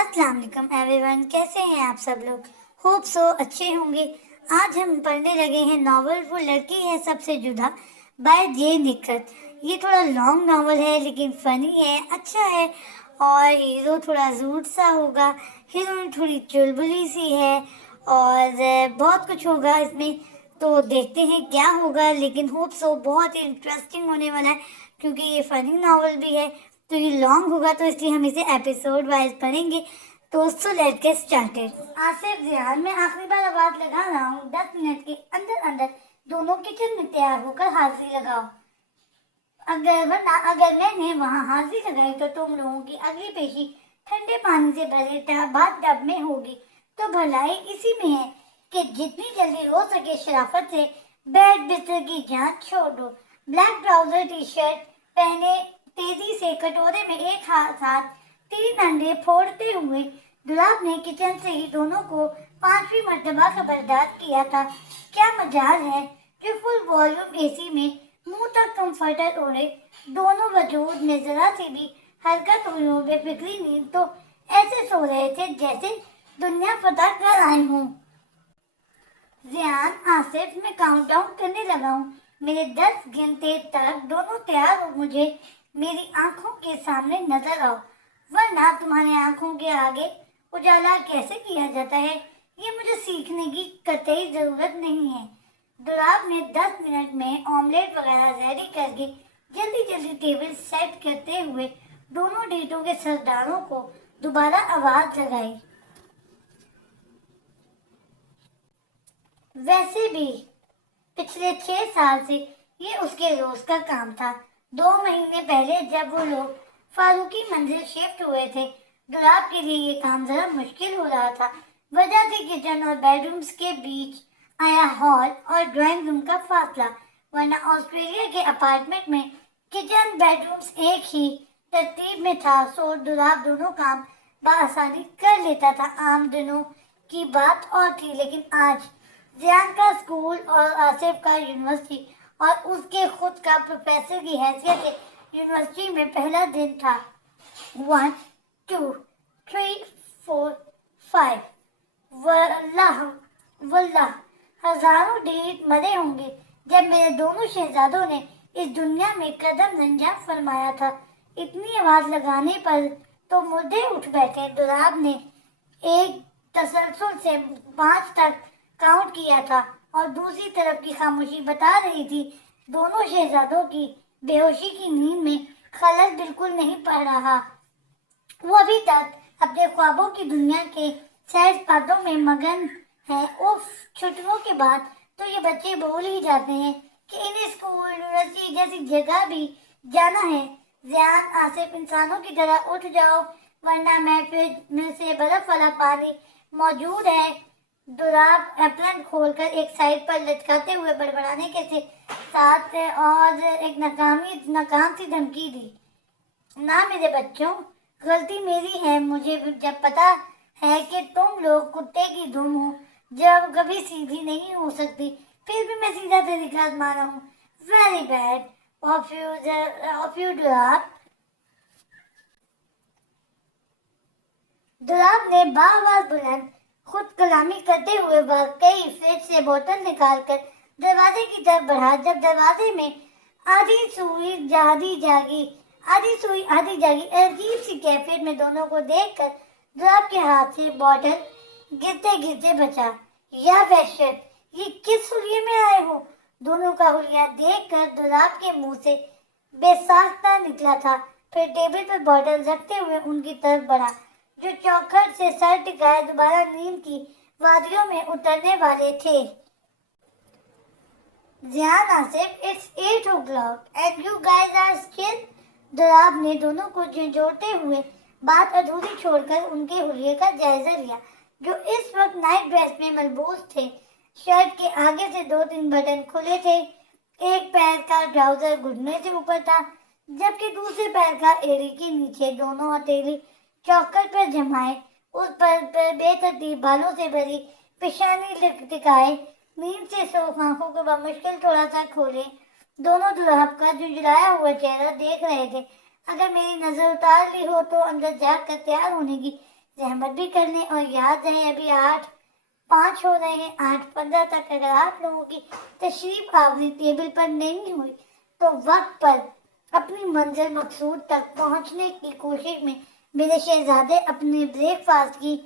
अस्सलाम वालेकुम एवरीवन, कैसे हैं आप सब लोग। होप सो अच्छे होंगे। आज हम पढ़ने लगे हैं नॉवल वो लड़की है सबसे जुदा बाय जे निकट। ये थोड़ा लॉन्ग नॉवल है लेकिन फनी है, अच्छा है। और हीरो थोड़ा रूड सा होगा, हीरोइन थोड़ी चुलबुली सी है और बहुत कुछ होगा इसमें। तो देखते हैं क्या होगा, लेकिन होप सो बहुत ही इंटरेस्टिंग होने वाला है क्योंकि ये फनी नॉवल भी है। तो ये लॉन्ग होगा तो इसलिए हम इसे एपिसोड वाइज पढ़ेंगे। तो लेट्स गेट स्टार्टेड। आसिफ जियान, मैं आखिरी बार आवाज लगा रहा हूँ, 10 मिनट के अंदर अंदर दोनों किचन में तैयार होकर हाजिरी लगाओ। अगर मैंने वहाँ हाजिरी लगाई तो तुम लोगों की अगली पेशी ठंडे पानी से भरे बाथ टब में होगी। तो भलाई इसी में है कि जितनी जल्दी हो सके शराफत से बेड बिस्तर की जांच छोड़ दो। ब्लैक ट्राउजर टी शर्ट पहने तेजी से कटोरे में एक साथ 3 अंडे फोड़ते हुए गुलाब ने किचन से ही दोनों को 5वीं मर्तबा खबरदार किया था। क्या मजाल है कि फुल वॉल्यूम एसी में मुंह तक कंफर्टर ओढ़े दोनों वजूद में जरा सी भी हरकत हुई हो बेफिक्री नींद तो ऐसे सो रहे थे जैसे दुनिया फतह कर आए हूँ। जियान, आसिफ, मैं काउंटडाउन करने लगा हूँ। मेरे 10 गिनते तक दोनों तैयार हो मुझे मेरी आंखों के सामने नजर आओ, वरना तुम्हारी आंखों के आगे उजाला कैसे किया जाता है ये मुझे सीखने की कतई जरूरत नहीं है। दुलाब ने 10 मिनट में ऑमलेट वगैरह रेडी करके जल्दी जल्दी टेबल सेट करते हुए दोनों डेटों के सरदारों को दोबारा आवाज लगाई। वैसे भी पिछले 6 साल से ये उसके रोज का काम था। 2 महीने पहले जब वो लोग फारूकी मंजिल शिफ्ट हुए थे, गुलाब के लिए ये काम जरा मुश्किल हो रहा था। वजह थी किचन और बेडरूम्स के बीच आया हॉल और ड्राइंग रूम का फासला, वरना ऑस्ट्रेलिया के अपार्टमेंट में किचन बेडरूम्स एक ही तरतीब में था। सो गुलाब दोनों काम बआसानी कर लेता था। आम दिनों की बात और थी, लेकिन आज जियान का स्कूल और आसिफ का यूनिवर्सिटी और उसके खुद का प्रोफेसर की हैसियत से यूनिवर्सिटी में पहला दिन था। 1 2 3 4 5 वल्लाह वल्लाह हजारों डेट मरे होंगे जब मेरे दोनों शहजादों ने इस दुनिया में कदम रंजा फरमाया था। इतनी आवाज लगाने पर तो मुर्दे उठ बैठे। दुलाब ने एक तसलसल से 5 तक काउंट किया था और दूसरी तरफ की खामोशी बता रही थी दोनों शहजादों की बेहोशी की नींद में खलल बिल्कुल नहीं पड़ रहा। वो अभी तक अपने ख्वाबों की दुनिया के सैर सपाटों में मगन है। उफ, छुट्टियों के बाद तो ये बच्चे भूल ही जाते हैं कि इन्हें स्कूल यूनिवर्सिटी जैसी जगह भी जाना है। जियान, आसिफ, इंसानों की तरह उठ जाओ वरना महफिल में से बर्फ वाला पानी मौजूद है। दुलाब एप्लन खोलकर एक साइड पर लटकाते हुए बड़बड़ाने के साथ और एक नाकाम सी धमकी दी। ना मेरे बच्चों, गलती मेरी है। मुझे जब पता है कि तुम लोग कुत्ते की धुन हो जब कभी सीधी नहीं हो सकती, फिर भी मैं सीधा तरीका आजमा रहा हूँ। Very bad of you Dulab. Dulab ने बार बुलंद खुद कलामी करते हुए वाकई फ्रिज से बोतल निकालकर दरवाजे की तरफ बढ़ा। जब दरवाजे में आधी सुई आधी जागी अजीब सी कैफियत में दोनों को देखकर दुलाब के हाथ से बोतल गिरते गिरते बचा। या वहशत, ये किस हुलिये में आए हो? दोनों का हुलिया देखकर दुलाब के मुंह से बेसाख्ता निकला था। फिर टेबल पर बोतल रखते हुए उनकी तरफ बढ़ा, जो चौखट से सर टिकाए दोबारा नींद की वादियों में उतरने वाले थे। Ziyan, Asif, it's 8 o'clock and you guys are still। Dulab ने दोनों को झंझोड़ते हुए बात अधूरी छोड़कर उनके हुलिये का जायजा लिया, जो इस वक्त नाइट ड्रेस में मलबूस थे। शर्ट के आगे से 2-3 बटन खुले थे। एक पैर का ट्राउजर घुटने से ऊपर था, जबकि दूसरे पैर का एड़ी के नीचे दोनों हथेली चौखट पर जमाए उस पर बेतरतीब बालों से भरी पेशानी टिकाए नींद से सोख आंखों को बमुश्किल थोड़ा सा खोले दोनों दुल्हन का झुंझुलाया हुआ चेहरा देख रहे थे। अगर मेरी नजर उतार ली हो तो अंदर जाकर तैयार होने की रहमत भी कर लें। और याद रहे अभी 8:05 हो रहे हैं, 8:15 तक अगर आप लोगों की तशरीफ आवरी टेबल पर नहीं हुई तो वक्त पर अपनी मंजिल मकसूद तक पहुंचने की कोशिश में मेरे शहजादे अपने ब्रेकफास्ट की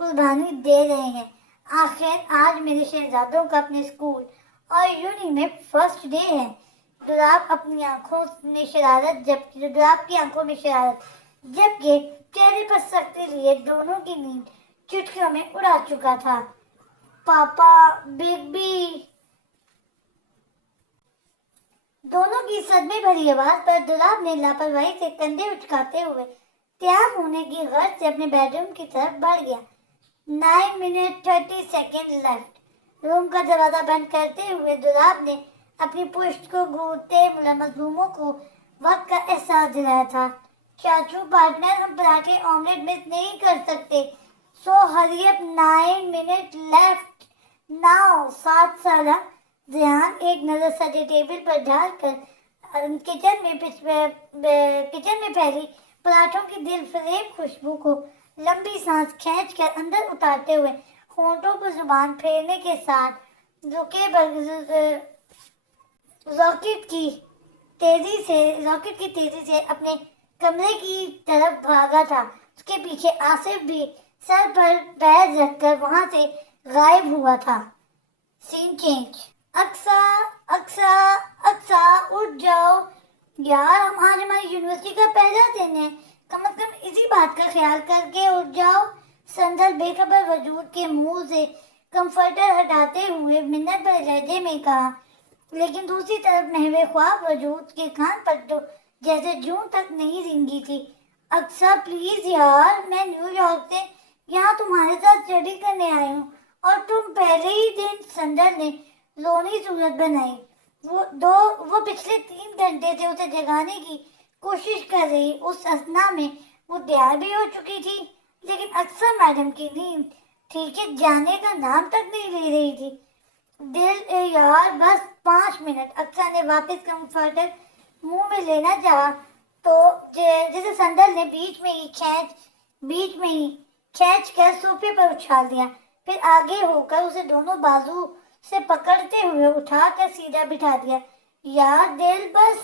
कुर्बानी दे रहे हैं। आखिर आज मेरे शहजादों का अपने स्कूल और यूनी में फर्स्ट डे है। दुराब अपनी आंखों में शरारत दुराब की आंखों में शरारत जबकि चेहरे पर सख्ती लिए दोनों की नींद चुटकियों में उड़ा चुका था। पापा, बिग बी, दोनों की सदमे भरी आवाज पर दुराब ने लापरवाही से कंधे उचकाते हुए तैयार होने की गर्ज से अपने बेडरूम की तरफ बढ़ गया। 9:30 लेफ्ट। रूम का दरवाजा बंद करते हुए दुराब ने अपनी पुश्त को घूरते मजलूमों को वक्त का एहसास दिलाया था। चाचू पार्टनर, हम पराठे ऑमलेट मिस नहीं कर सकते, सो हरी अप, 9 लेफ्ट नाउ। 7 साल ध्यान एक नजर सजे टेबल पर डालकर किचन में फैली पराठों की दिल फरेब खुशबू को लंबी सांस खींचकर अंदर उतारते हुए होंठों पर जुबान फेरने के साथ रॉकेट की तेजी से अपने कमरे की तरफ भागा था। उसके पीछे आसिफ भी सर पर पैर रखकर वहां से गायब हुआ था। Scene change. अक्सा, अक्सा, अक्सा, उठ जाओ यार, आज हमारी यूनिवर्सिटी का पहला दिन है, कम से कम इसी बात का ख्याल करके उठ जाओ। संदल बेखबर वजूद के मुंह से कंफर्टर हटाते हुए मिन्नत भरे लहजे में कहा, लेकिन दूसरी तरफ महवे ख्वाब वजूद के कान पर तो जैसे जून तक नहीं रिंगी थी। अक्सा प्लीज यार, मैं न्यूयॉर्क से यहाँ तुम्हारे साथ स्टडी करने आई हूँ और तुम पहले ही दिन। संदल ने रोनी सूरत बनाई। वो पिछले 3 घंटे से उसे जगाने की कोशिश कर रही। उस असना में वो तैयार भी हो चुकी थी, लेकिन अक्सर मैडम की नींद ठीक है जाने का नाम तक नहीं ले रही थी। दिल यार, बस 5 मिनट। अक्सर ने वापस कंफर्टर मुंह में लेना चाहा तो जैसे संदल ने बीच में ही खींच कर सोफे पर उछाल दिया। फिर आगे होकर उसे दोनों बाजू से पकड़ते हुए उठाकर सीधा बिठा दिया। यार दिल, बस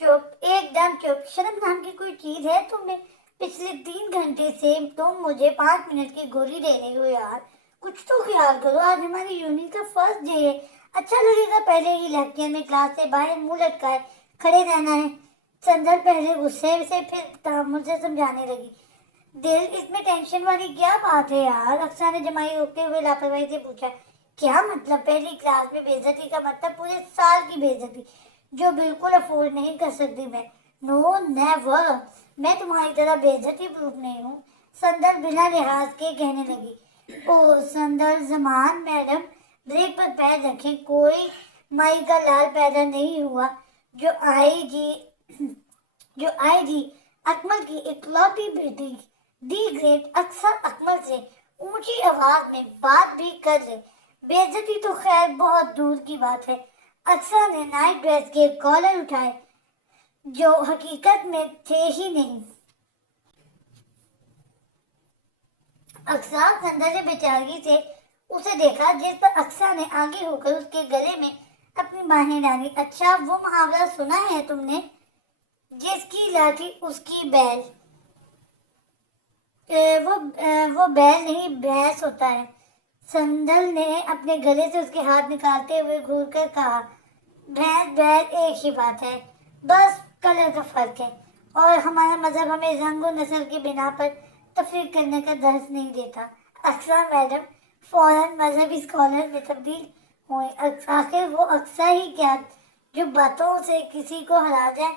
चुप, एकदम चुप। शर्म नाम की कोई चीज है तुम्हें? पिछले 3 घंटे से तुम मुझे 5 मिनट की गोली दे रही हो यार, कुछ तो ख्याल करो। आज हमारी यूनिट का फर्स्ट डे है, अच्छा लगेगा पहले ही लेक्चर में क्लास से बाहर मुंह लटकाए खड़े रहना है। संदल पहले गुस्से से फिर तामुल से समझाने लगी। दिल, इसमें टेंशन वाली क्या बात है यार? अक्सर ने जमाई रोकते हुए लापरवाही से पूछा। क्या मतलब? पहली क्लास में बेइज्जती का मतलब पूरे साल की बेइज्जती, जो बिल्कुल अफोर्ड नहीं कर सकती मैं। नो नेवर, मैं तुम्हारी तरह बेइज्जती प्रूफ नहीं हूँ, संदल बिना लिहाज के कहने लगी। ओ संदल जमान मैडम, ब्रेक पर पैर रखें, कोई माई का लाल पैदा नहीं हुआ। जो आईजी अकमल की इकलौती बेटी दी ग्रेट अक्सर अकमल से ऊंची आवाज में बात भी कर ले। बेइज्जती तो खैर बहुत दूर की बात है। अक्सर ने नाइट ड्रेस के कॉलर उठाए जो हकीकत में थे ही नहीं। अक्सर संदल ने बेचारगी से उसे देखा, जिस पर अक्सर ने आगे होकर उसके गले में अपनी बाहें डाली। अच्छा, वो मुहावरा सुना है तुमने, जिसकी लाठी उसकी बैल? वो बैल नहीं, भैंस होता है। संदल ने अपने गले से उसके हाथ निकालते हुए घूरकर कहा। भैंस बैल एक ही बात है, बस कलर का फर्क है। और हमारा मजहब हमें रंग और नस्ल की बिना पर तफरीक करने का दर्ज नहीं देता। अक्सर मैडम फौरन मजहबी स्कॉलर में तब्दील हुए। आखिर वो अक्सर ही क्या जो बातों से किसी को हरा जाए।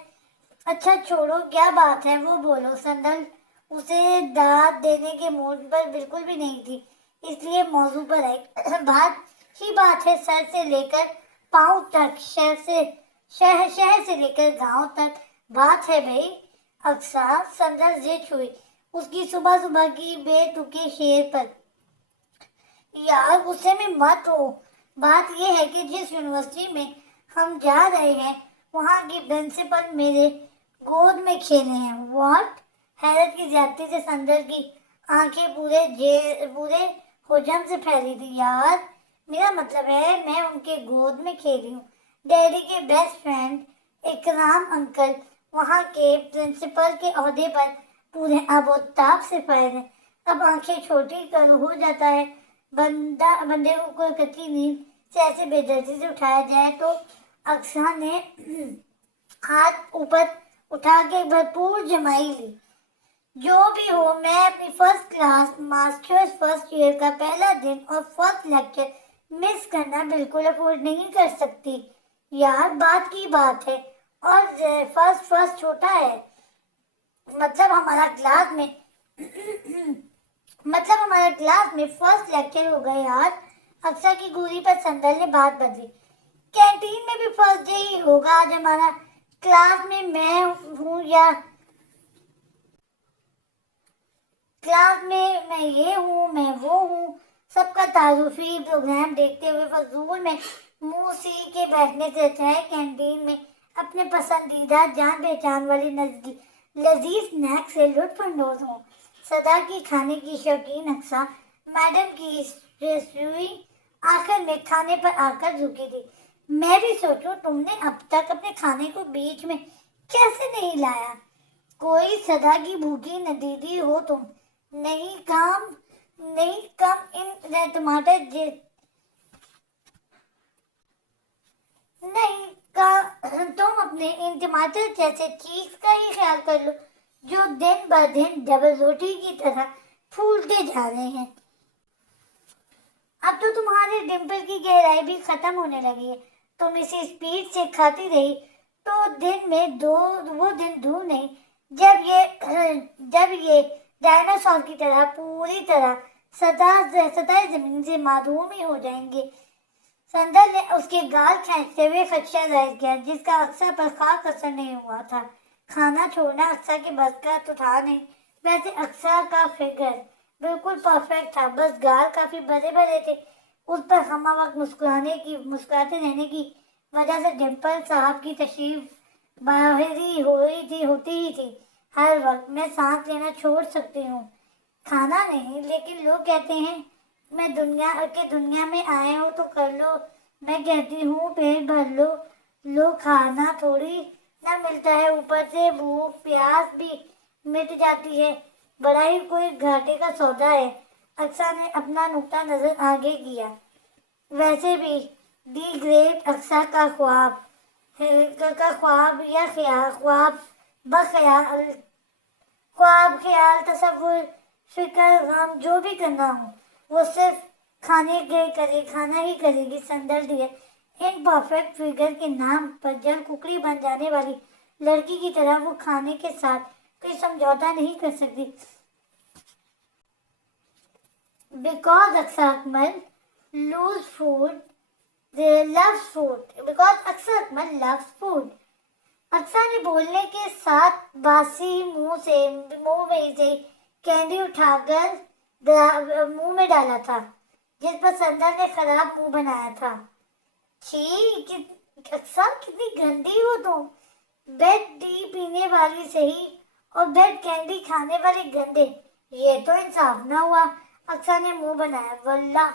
अच्छा छोड़ो, क्या बात है वो बोलो। संदल उसे दाद देने के मूड पर बिल्कुल भी नहीं थी, इसलिए मौजू पर आई। बात है, सर से लेकर पांव तक, शहर से लेकर गांव तक बात है भाई। अक्सर संदल जिद हुई उसकी सुबह की बेतुके शेर पर। यार गुस्से में मत हो, बात यह है कि जिस यूनिवर्सिटी में हम जा रहे हैं वहाँ की प्रिंसिपल मेरे गोद में खेले हैं। व्हाट? हैरत की ज्यादती से संदल की आंखें पूरे हुजम से फैली थी। यार, मेरा मतलब है मैं उनके गोद में खेली हूँ। डैडी के बेस्ट फ्रेंड इकराम अंकल वहाँ के प्रिंसिपल के ओहदे पर पूरे आबोताब से फायद है। अब आंखें छोटी कर हो जाता है। बंदे को कच्ची नींद से ऐसे बेदर्दी से उठाया जाए तो अक्सा ने हाथ ऊपर उठा के भरपूर जमाई ली। जो भी हो, मैं अपनी first class masters first year का पहला दिन और फर्स्ट लेक्चर मिस करना बिल्कुल अफोर्ड नहीं कर सकती। यार, बात की बात है। और फर्स्ट छोटा है। मतलब हमारा क्लास में फर्स्ट लेक्चर होगा यार। अक्सर की गोरी पर संदल ने बात बदली। कैंटीन में भी फर्स्ट डे ही होगा आज हमारा। क्लास में मैं हूँ या क्लास में मैं ये हूँ, मैं वो हूँ। सबका तारुफी प्रोग्राम देखते हुए फजूल में मुंह सी के बैठने से अच्छा है कैंटीन में अपने पसंदीदा जान पहचान वाली लजीज स्नैक से लुत्फ अंदोज हूँ। सदा की खाने की शौकीन अक्सा मैडम की रसोई आखिर में खाने पर आकर झुकी थी। मैं भी सोचूं, तुमने अब तक अपने खाने को बीच में कैसे नहीं लाया? कोई सदा की भूखी नदीदी हो तुम। नहीं कम इन टमाटर नहीं का तुम अपने इन टमाटर जैसे चीज का ही ख्याल कर लो जो दिन ब दिन डबल रोटी की तरह फूलते जा रहे हैं। अब तो तुम्हारे डिम्पल की गहराई भी खत्म होने लगी है। तुम इसी स्पीड से खाती रही तो दिन में वो दिन दूर नहीं जब ये डायनासोर की तरह पूरी तरह सतह जमीन से माधूम ही हो जाएंगे। संदल ने उसके गाल खींचते हुए खदशा जाहिर किया जिसका अक्सर पर खास असर नहीं हुआ था। खाना छोड़ना अक्सर के बस का तो था नहीं। वैसे अक्सर का फिगर बिल्कुल परफेक्ट था, बस गाल काफी बड़े बड़े थे। उस पर हम वक्त मुस्कुराते रहने की वजह से डिम्पल साहब की तशरीफ बाहरी होती ही थी। हर वक्त मैं सांस लेना छोड़ सकती हूँ, खाना नहीं। लेकिन लोग कहते हैं मैं दुनिया में आए हो तो कर लो। मैं कहती हूँ पेट भर लो। खाना थोड़ी ना मिलता है, ऊपर से भूख प्यास भी मिट जाती है। बड़ा ही कोई घाटे का सौदा है। अक्सा ने अपना नुक्ता नजर आगे किया। वैसे भी दी ग्रेट अक्सा का ख्वाब या ख्याल तसव्वुर फिक्र गम जो भी करना हो वो सिर्फ खाना ही करेगी। संदल दिए इन परफेक्ट फिगर के नाम पर जल कुकड़ी बन जाने वाली लड़की की तरह वो खाने के साथ कोई समझौता नहीं कर सकती। बिकॉज अक्सर Akmal loves food loves food. Because अक्सर अकमल loves food. अक्सर ने बोलने के साथ बासी मुंह में से कैंडी उठाकर मुंह में डाला था जिस पर संदल ने खराब मुंह बनाया था। छी, अक्सर कितनी गंदी हो तुम। बेड टी पीने वाली सही और बेड कैंडी खाने वाले गंदे। ये तो इंसाफ ना हुआ। अक्सर ने मुंह बनाया। वल्लाह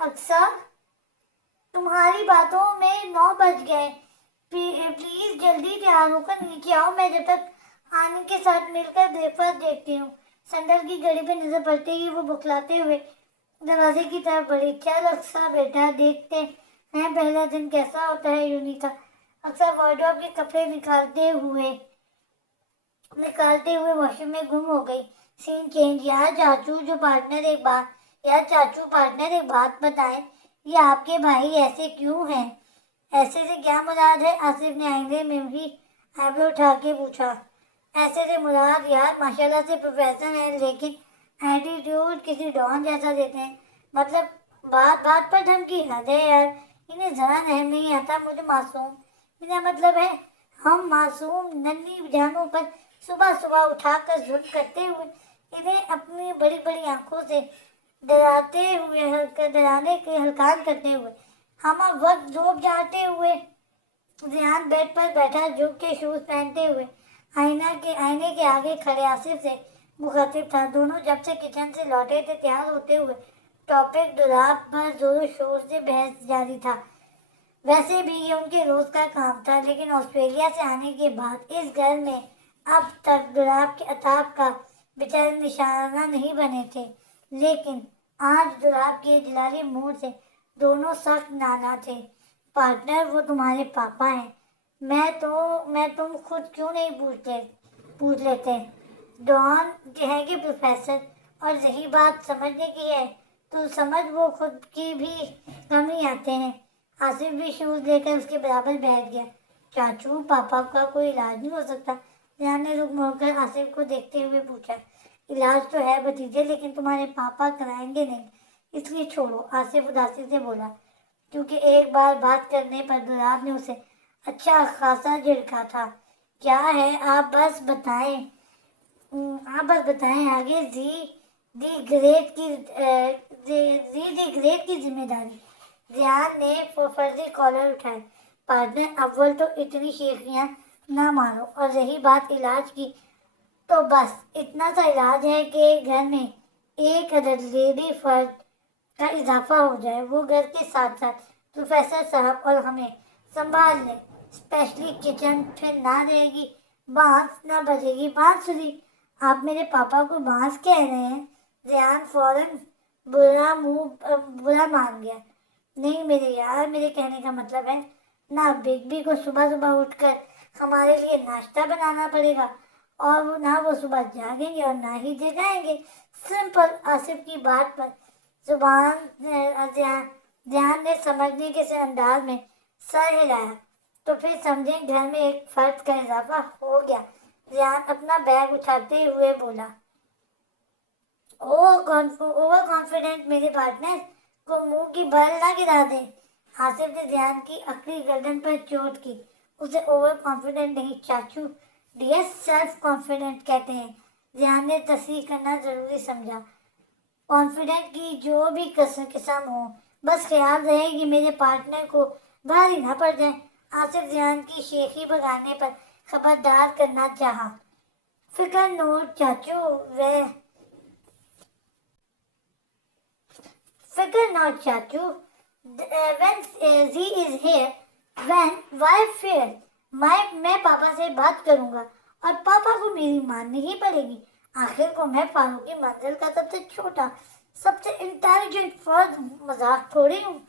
अक्सर, तुम्हारी बातों में 9 बज गए। प्लीज जल्दी तैयार होकर नीचे आओ। मैं जब तक आनंद के साथ मिलकर ब्रेकफास्ट देखती हूँ। संदल की घड़ी पे नजर पड़ते ही वो बुखलाते हुए दरवाजे की तरफ बढ़ी। चल अक्सर बेटा, देखते हैं पहला दिन कैसा होता है यूनिका। अक्सर वार्डरोब के कपड़े निकालते हुए वॉशरूम में गुम हो गई। Scene change. यार चाचू पार्टनर एक बात बताएं, ये आपके भाई ऐसे क्यों हैं? ऐसे से क्या मुराद है? आसिफ ने आईने में भी आईब्रो उठा के पूछा। ऐसे से मुराद यार माशाल्लाह से प्रोफेसर हैं लेकिन एटीट्यूड किसी डॉन जैसा देते हैं। मतलब बात पर धमकी हद है यार। इन्हें जरा रहम नहीं आता मुझे मासूम। मेरा मतलब है हम मासूम नन्ही जानों पर सुबह उठाकर जुल्म करते हुए इन्हें अपनी बड़ी बड़ी आंखों से डराने के हलकान करते हुए हम वक्त जोक जाते हुए ध्यान बेड पर बैठा झुक के शूज पहनते हुए आईने के आगे खड़े आसिफ से मुखातिब था। दोनों जब से किचन से लौटे थे, तैयार होते हुए टॉपिक दुलाब पर जोर शोर से बहस जारी था। वैसे भी ये उनके रोज का काम था, लेकिन ऑस्ट्रेलिया से आने के बाद इस घर में अब तक दुलाब के अताब का बेचारे निशाना नहीं बने थे। लेकिन आज दुलाब के दिलारी मूड से दोनों सख्त नाना थे। पार्टनर, वो तुम्हारे पापा हैं। मैं तुम खुद क्यों नहीं पूछ लेते। डॉन है कि प्रोफेसर, और यही बात समझने की है तो समझ, वो खुद की भी कम ही आते हैं। आसिफ भी शूज लेकर उसके बराबर बैठ गया। चाचू, पापा का कोई इलाज नहीं हो सकता? रियान ने रुक मोड़कर आसिफ को देखते हुए पूछा। इलाज तो है भतीजे, लेकिन तुम्हारे पापा कराएंगे नहीं, इसलिए छोड़ो, आसिफ उदासी से बोला। क्योंकि एक बार बात करने पर दुलाब ने उसे अच्छा खासा झिड़का था। क्या है, आप बस बताएं आगे। दी ग्रेट की दी ग्रेट की जिम्मेदारी। जियान ने फर्जी कॉलर उठाए। पार्टनर, अव्वल तो इतनी शेखियां ना मारो, और रही बात इलाज की, तो बस इतना सा इलाज है कि घर में एक लेडी फर्द का इजाफा हो जाए। वो घर के साथ साथ प्रोफेसर साहब और हमें संभाल ले। स्पेशली किचन, फिर ना रहेगी बांस, ना बजेगी बांसुरी। आप मेरे पापा को बांस कह रहे हैं? जियान फौरन बुरा मान गया। नहीं मेरे यार, मेरे कहने का मतलब है, ना बिग बी को सुबह सुबह उठकर हमारे लिए नाश्ता बनाना पड़ेगा, और ना वो सुबह जागेंगे और ना ही जगाएंगे। सिंपल। आसिफ की बात पर जुबान ध्यान ने समझने के से अंदाज में सर हिलाया। तो फिर समझें, घर में एक फर्द का इजाफा हो गया। जियान अपना बैग उठाते हुए बोला। ओवर कॉन्फिडेंट मेरे पार्टनर को मुंह की बल ना गिरा दे। आसिफ ने जियान की अकड़ी गर्दन पर चोट की। उसे ओवर कॉन्फिडेंट नहीं चाचू, डियर सेल्फ कॉन्फिडेंट कहते हैं। जियान ने तस्दीक करना जरूरी समझा। कॉन्फिडेंट की जो भी किस्म हो, बस ख्याल रहे कि मेरे पार्टनर को भारी ना पड़ जाए। आसिफ जियान की शेखी भगाने पर खबरदार करना चाहा। फिकर नोट चाचू, वह Figure not, Chachu. When Z is here, why fear? मैं पापा से बात करूंगा, और पापा को मेरी माननी ही पड़ेगी। आखिर को मैं फारूक की मंजिल का सबसे छोटा, सबसे इंटेलिजेंट फर्द मजाक थोड़ी हूँ।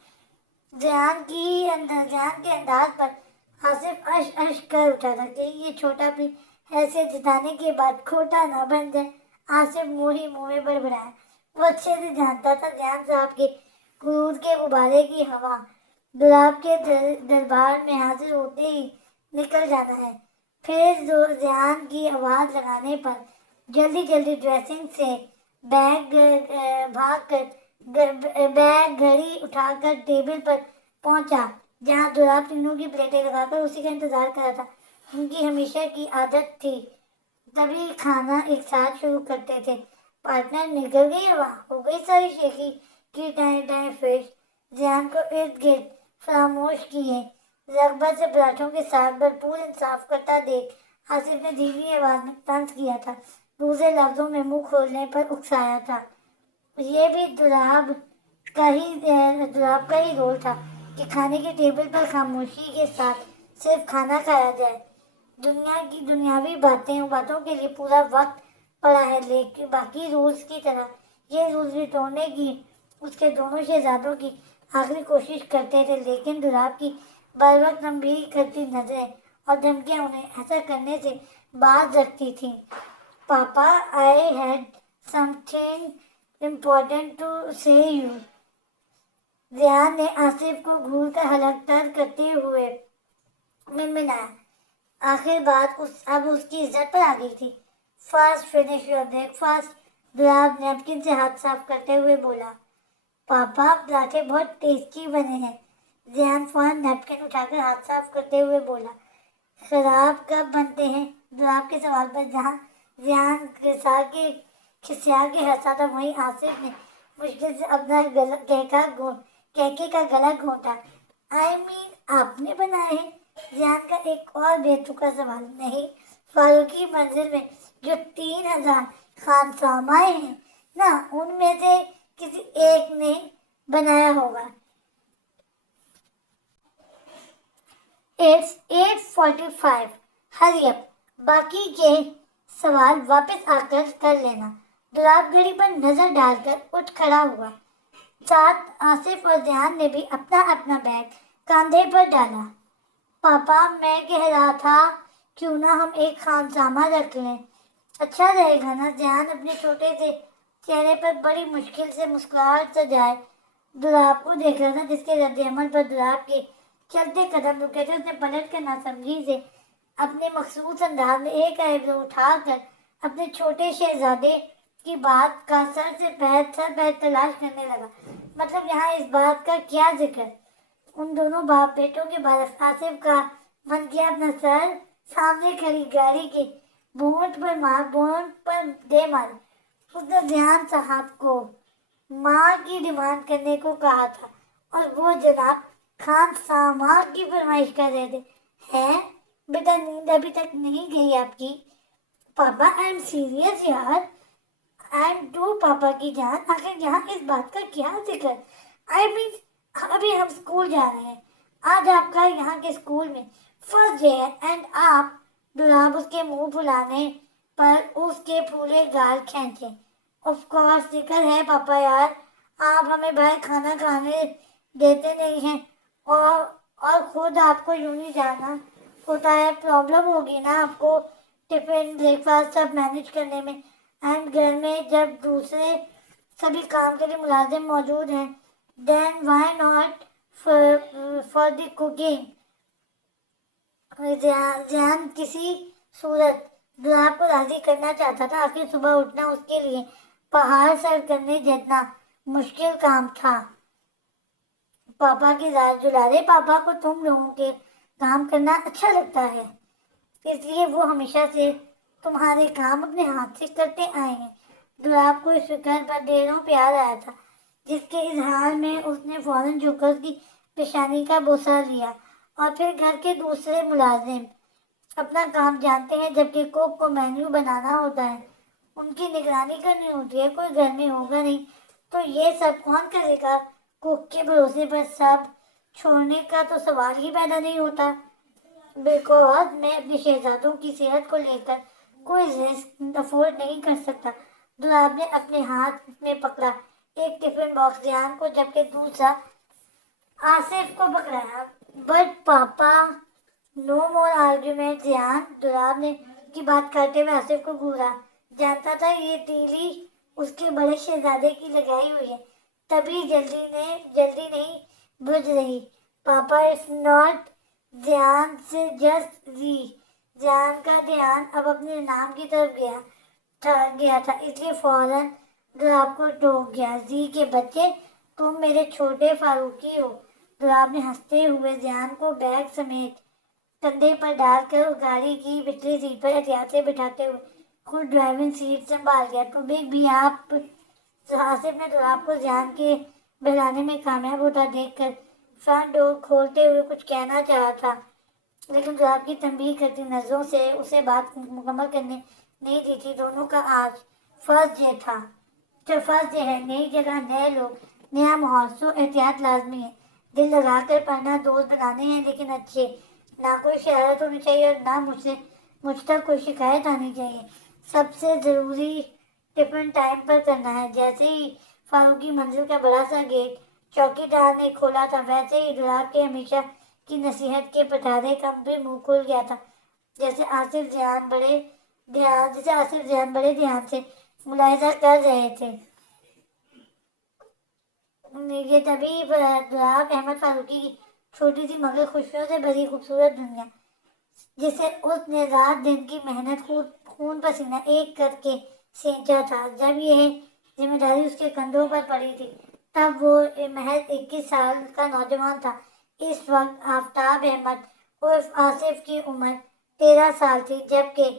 जियान के अंदाज पर आसिफ अश कर उठा था कि ये छोटा भी हैसियत जिताने के बाद खोटा ना बन जाए। आसिफ मुंह में बड़बड़ाया। वो अच्छे से जानता था जियान साहब के क्रूर के गुब्बारे की हवा गुलाब के दरबार में हाजिर होते ही निकल जाना है। फिर जियान की आवाज लगाने पर जल्दी जल्दी ड्रेसिंग से भाग कर बैग घड़ी उठाकर टेबल पर पहुंचा, जहां दुलाब तीनों की प्लेटें लगाकर उसी का इंतजार कर रहा था। उनकी हमेशा की आदत थी तभी खाना एक साथ शुरू करते थे। पार्टनर, निकल गई हवा, हो गई सारी शेखी की टाइम फिश। जियान को इर्द गिर्द खामोश किए रगबत से पराठों के साथ भरपूर इंसाफ करता देख आसिफ ने धीमी आवाज में तंज किया था। दूसरे लफ्जों में मुंह खोलने पर उकसाया था। ये भी दुलाब का ही रोल था कि खाने के टेबल पर खामोशी के साथ सिर्फ खाना खाया जाए। दुनिया की दुनियावी बातों के लिए पूरा वक्त पड़ा है, लेकिन बाकी रूल्स की तरह ये रूल्स भी तोड़ने की उसके दोनों शहजादों की आखिरी कोशिश करते थे। लेकिन दुलाब की बर वक्त गंभीर करती नजरें और धमकियां उन्हें ऐसा करने से बाज रखती थी। Papa, I had something important to say you. Ziyan ने आसिफ को घूर कर हलक तर करते हुए मिनमिनाया। आखिर बात अब उसकी इज्जत पर आ गई थी। Fast finish your breakfast, Dulab napkin से हाथ साफ करते हुए बोला। पापा, पराठे बहुत टेस्टी बने हैं। जियान फौरन नैपकिन उठाकर हाथ साफ करते हुए बोला। खराब कब बनते हैं? दुलाब के सवाल पर जहाँ जियान खिसिया के हंसा था, वहीं आसिफ ने मुश्किल से अपना कहके का गला घोंटा। आई मीन आपने बनाए हैं? जियान का एक और बेतुका सवाल। नहीं, फारूकी मंजिल में जो 3000 خانسامائے ہیں نا، ان میں سے کسی ایک نے بنایا ہوگا۔ It's 8:45. ہری اپ، باقی کے سوال واپس آ کر لینا۔ دولاب گھڑی پر نظر ڈال کر اٹھ کھڑا ہوا۔ ساتھ آصف اور ذیان نے بھی اپنا اپنا بیگ کاندھے پر ڈالا۔ پاپا، میں کہہ رہا تھا کیوں نہ ہم ایک خانسامہ رکھ لیں، اچھا رہے گا نا؟ ذیان اپنے چھوٹے سے چہرے پر بڑی مشکل سے مسکراہٹ سجائے دولاب کو دیکھ رہا تھا، جس کے رد عمل پر دولاب کے چلتے قدم رکے تھے۔ اس نے پلٹ کر ناسمجھی سے اپنے مخصوص انداز میں ایک ایبرو اٹھا کر اپنے چھوٹے شہزادے کی بات کا سر پیر تلاش کرنے لگا۔ مطلب یہاں اس بات کا کیا ذکر؟ ان دونوں باپ بیٹوں کے بعد آصف کا من کیا اپنا سر سامنے کھڑی گاڑی کے بونٹ پر دے مارے۔ اس نے ذیان صاحب کو ماں کی ڈیمانڈ کرنے کو کہا تھا اور وہ جناب خانسامہ کی فرمائش کر رہے تھے۔ ہیں بیٹا، نیند ابھی تک نہیں گئی آپ کی؟ پاپا، آئی ایم سیریس یار، آئی ایم ٹو پاپا کی جان، آخر یہاں اس بات کا کیا ذکر؟ آئی مین ابھی ہم اسکول جا رہے ہیں، آج آپ کا یہاں کے اسکول میں فرسٹ ڈے ہے اینڈ آپ دولاب اس کے منہ پھلانے پر اس کے پھولے گال کھینچے۔ آف کورس ذکر ہے پاپا یار، آپ ہمیں باہر کھانا کھانے دیتے نہیں ہیں اور خود آپ کو یوں ہی جانا ہوتا ہے، پرابلم ہوگی نا آپ کو ٹفن بریک فاسٹ سب مینیج کرنے میں، اینڈ گھر میں جب دوسرے سبھی کام کے لیے ملازم موجود ہیں، then why not for the cooking? Ziyan کسی صورت دولاب کو راضی کرنا چاہتا تھا، آخر صبح اٹھنا اس کے لیے پہاڑ سر کرنے جتنا مشکل کام تھا۔ پاپا کی رات جلارے، پاپا کو تم لوگوں کے کام کرنا اچھا لگتا ہے، اس لیے وہ ہمیشہ سے تمہارے کام اپنے ہاتھ سے کرتے آئے ہیں۔ دولاب کو اس فکر پر ڈھیروں پیار آیا تھا، جس کے اظہار میں اس نے فوراً جھک کر اس کی پیشانی کا بوسہ لیا۔ اور پھر گھر کے دوسرے ملازم اپنا کام جانتے ہیں، جبکہ کوک کو مینیو بنانا ہوتا ہے، ان کی نگرانی کرنی ہوتی ہے، کوئی گھر میں ہوگا نہیں تو یہ سب کون کرے گا؟ کوک کے بھروسے پر سب چھوڑنے کا تو سوال ہی پیدا نہیں ہوتا، بیکاز میں اپنے شہزادوں کی صحت کو لے کر کوئی رسک افورڈ نہیں کر سکتا۔ دولاب نے اپنے ہاتھ میں پکڑا ایک ٹفن باکس ذیان کو، جبکہ دوسرا آصف کو پکڑایا۔ But papa, know more argument ذیان، دولاب نے کی بات کرتے ہوئے آصف کو گھورا۔ جانتا تھا یہ تیلی اس کے بڑے شہزادے کی لگائی ہوئی ہے، تبھی جلدی نہیں بجھ رہی۔ پاپا، اٹس ناٹ ذیان سے جسٹ ری۔ ذیان کا دھیان اب اپنے نام کی طرف گیا تھا، اس لیے فوراً دولاب کو ٹوک گیا۔ زی کے بچے، تم میرے چھوٹے فاروقی ہو۔ دولاب نے ہنستے ہوئے ذیان کو بیگ سمیت کندھے پر ڈال کر گاڑی کی پچھلی سیٹ پر احتیاط سے بٹھاتے ہوئے خود ڈرائیونگ سیٹ سنبھال گیا۔ ٹو بگ بھی آپ؟ آصف نے دولاب کو ذیان کے بہلانے میں کامیاب ہوتا دیکھ کر فرنٹ ڈور کھولتے ہوئے کچھ کہنا چاہا تھا، لیکن دولاب کی تنبیہ کرتی نظروں سے اسے بات مکمل کرنے نہیں دی تھی۔ دونوں کا آج فرسٹ ڈے تھا۔ جب فرسٹ ڈے ہے، نئی جگہ، نئے لوگ، نیا ماحول، سو احتیاط لازمی ہے۔ دل لگا کر پڑھنا، دوست بنانے ہیں لیکن اچھے، نہ کوئی شرارت ہونی چاہیے اور نہ مجھ تک کوئی شکایت آنی چاہیے۔ سب سے ضروری ٹفن ٹائم پر کرنا ہے۔ جیسے ہی فاروقی منزل کا بڑا سا گیٹ چوکیدار نے کھولا تھا، ویسے ہی دولاب کے ہمیشہ کی نصیحت کے پٹھارے کا بھی منہ کھل گیا تھا، جسے آصف ذیان بڑے دھیان سے ملاحظہ کر رہے تھے۔ یہ تبھی دولاب احمد فاروقی کی چھوٹی سی مگر خوشیوں سے بھری خوبصورت دنیا، جسے اس نے رات دن کی محنت خون پسینہ ایک کر کے سینچا تھا۔ جب یہ ذمہ داری اس کے کندھوں پر پڑی تھی، تب وہ محض 21 سال کا نوجوان تھا۔ اس وقت آفتاب احمد عرف آصف کی عمر 13 سال تھی، جبکہ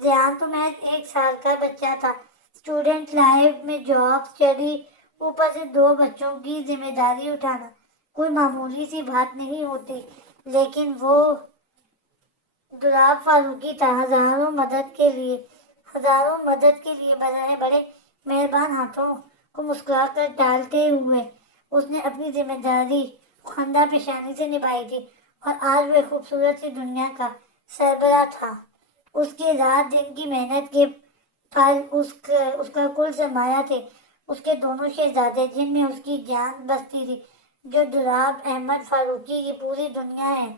ذیان تو محض 1 سال کا بچہ تھا۔ اسٹوڈنٹ لائف میں جاب، اسٹڈی، اوپر سے 2 بچوں کی ذمہ داری اٹھانا کوئی معمولی سی بات نہیں ہوتی، لیکن وہ دولاب فاروقی تھا، ہزاروں مدد کے لیے ہزاروں مدد کے لیے بڑے بڑے مہربان ہاتھوں کو مسکرا کر ڈالتے ہوئے اس نے اپنی ذمہ داری خندہ پیشانی سے نبھائی تھی، اور آج وہ خوبصورت سی دنیا کا سربراہ تھا۔ اس کی رات دن کی محنت کے پھل اس کا کل سرمایہ تھے، اس کے دونوں شہزادے جن میں اس کی جان بستی تھی، جو دولاب احمد فاروقی کی پوری دنیا ہے۔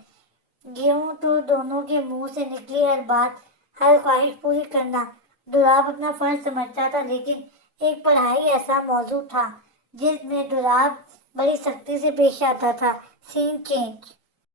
یوں تو دونوں کے منہ سے نکلی ہر بات، ہر خواہش پوری کرنا دولاب اپنا فرض سمجھتا تھا، لیکن ایک پڑھائی ایسا موضوع تھا جس میں دولاب بڑی سختی سے پیش آتا تھا۔ سین چینج۔